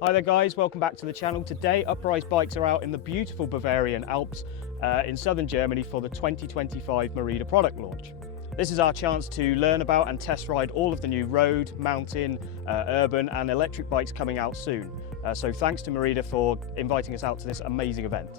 Hi there guys, welcome back to the channel. Today Uprise bikes are out in the beautiful Bavarian Alps in southern Germany for the 2025 Merida product launch. This is our chance to learn about and test ride all of the new road, mountain, urban and electric bikes coming out soon. So thanks to Merida for inviting us out to this amazing event.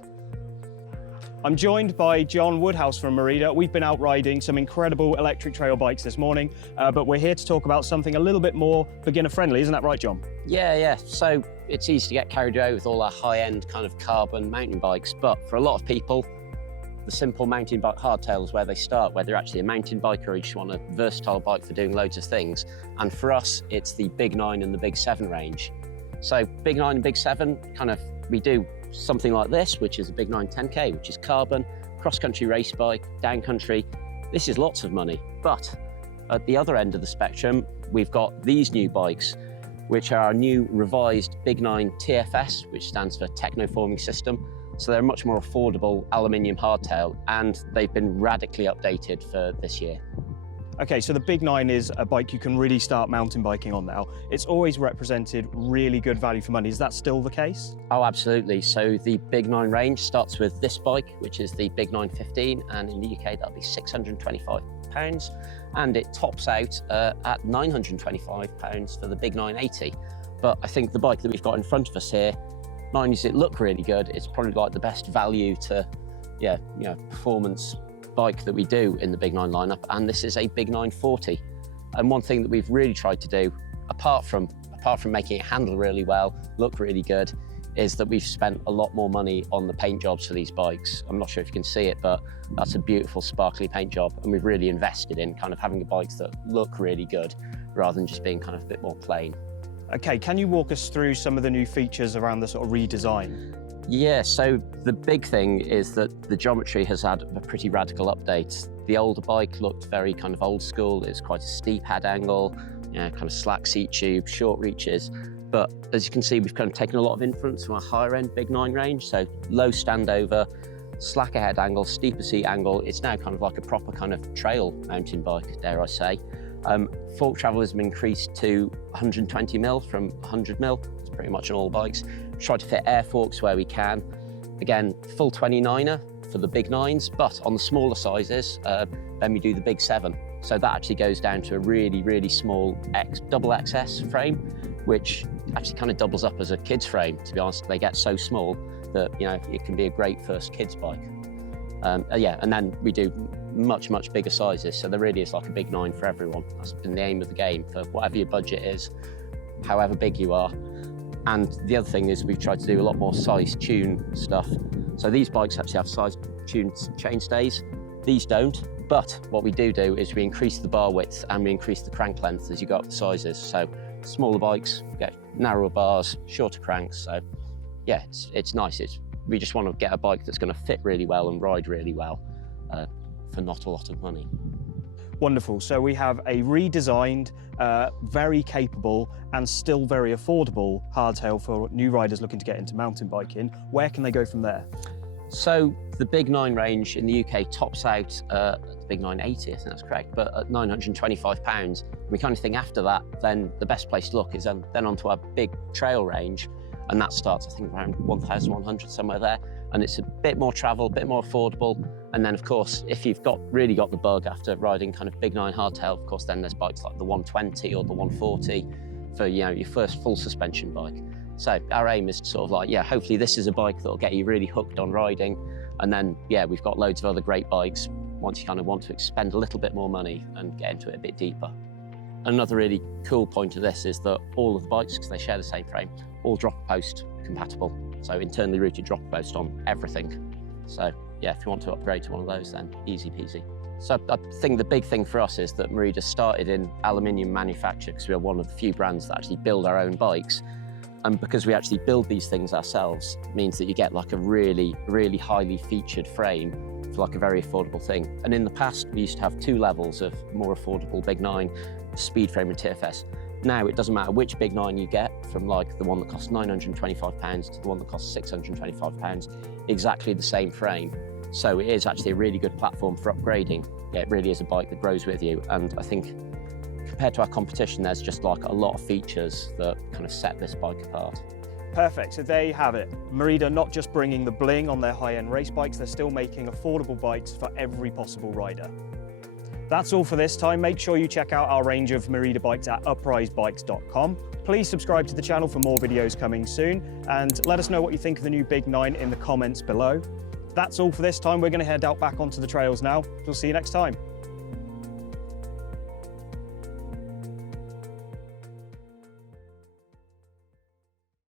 I'm joined by John Woodhouse from Merida. We've been out riding some incredible electric trail bikes this morning, but we're here to talk about something a little bit more beginner friendly, isn't that right, John? Yeah. So it's easy to get carried away with all our high-end kind of carbon mountain bikes, but for a lot of people, the simple mountain bike hardtail is where they start, whether you're actually a mountain biker or you just want a versatile bike for doing loads of things. And for us, it's the Big Nine and the Big Seven range. So Big Nine and Big Seven, we do something like this, which is a Big Nine 10K, which is carbon, cross-country race bike, down country. This is lots of money, but at the other end of the spectrum, we've got these new bikes, which are our new revised Big Nine TFS, which stands for Techno-Forming System. So they're a much more affordable aluminium hardtail, and they've been radically updated for this year. Okay, so the Big Nine is a bike you can really start mountain biking on now. It's always represented really good value for money. Is that still the case? Oh, absolutely. So the Big Nine range starts with this bike, which is the Big Nine 15, and in the UK that'll be £625, and it tops out at £925 for the Big Nine 80. But I think the bike that we've got in front of us here, not only does it look really good, it's probably like the best value to, performance bike that we do in the Big Nine lineup, and this is a Big Nine 40. And one thing that we've really tried to do, apart from making it handle really well, look really good, is that we've spent a lot more money on the paint jobs for these bikes. I'm not sure if you can see it, but that's a beautiful sparkly paint job, and we've really invested in kind of having the bikes that look really good rather than just being kind of a bit more plain. Okay, can you walk us through some of the new features around the sort of redesign? Yeah, so the big thing is that the geometry has had a pretty radical update. The older bike looked very kind of old school. It's quite a steep head angle, kind of slack seat tube, short reaches. But as you can see, we've kind of taken a lot of influence from our higher end Big Nine range. So low standover, slacker head angle, steeper seat angle. It's now kind of like a proper kind of trail mountain bike, dare I say. Fork travel has been increased to 120mm from 100mm. It's pretty much on all bikes. Try to fit air forks where we can. Again, full 29er for the Big Nines, but on the smaller sizes, then we do the Big 7. So that actually goes down to a really, really small double XS frame, which actually kind of doubles up as a kid's frame, to be honest. They get so small that, it can be a great first kid's bike. And then we do much, much bigger sizes. So there really is like a Big Nine for everyone. That's been the aim of the game for whatever your budget is, however big you are. And the other thing is we've tried to do a lot more size tune stuff. So these bikes actually have size tuned chainstays. These don't, but what we do is we increase the bar width and we increase the crank length as you go up the sizes. So smaller bikes get narrower bars, shorter cranks. So yeah, it's nice. We just want to get a bike that's going to fit really well and ride really well for not a lot of money. Wonderful. So we have a redesigned, very capable and still very affordable hardtail for new riders looking to get into mountain biking. Where can they go from there? So the Big Nine range in the UK tops out at the Big Nine 80, I think that's correct, but at £925. We kind of think after that, then the best place to look is then onto our big trail range, and that starts, I think, around 1,100, somewhere there. And it's a bit more travel, a bit more affordable. And then, of course, if you've really got the bug after riding kind of Big Nine hardtail, of course, then there's bikes like the 120 or the 140 for, your first full suspension bike. So our aim is to sort of hopefully this is a bike that'll get you really hooked on riding. And then, we've got loads of other great bikes once you kind of want to spend a little bit more money and get into it a bit deeper. Another really cool point of this is that all of the bikes, because they share the same frame, all drop post compatible. So internally routed drop post on everything. So yeah, if you want to upgrade to one of those, then easy peasy. So I think the big thing for us is that Merida started in aluminium manufacture because we are one of the few brands that actually build our own bikes. And because we actually build these things ourselves, it means that you get like a really, really highly featured frame for like a very affordable thing. And in the past, we used to have two levels of more affordable Big Nine, speed frame and TFS. Now it doesn't matter which Big Nine you get, from like the one that costs £925 to the one that costs £625, exactly the same frame. So it is actually a really good platform for upgrading. Yeah, it really is a bike that grows with you. And I think compared to our competition, there's just like a lot of features that kind of set this bike apart. Perfect, so there you have it. Merida not just bringing the bling on their high-end race bikes, they're still making affordable bikes for every possible rider. That's all for this time. Make sure you check out our range of Merida bikes at uprisebikes.com. Please subscribe to the channel for more videos coming soon, and let us know what you think of the new Big Nine in the comments below. That's all for this time. We're going to head out back onto the trails now. We'll see you next time.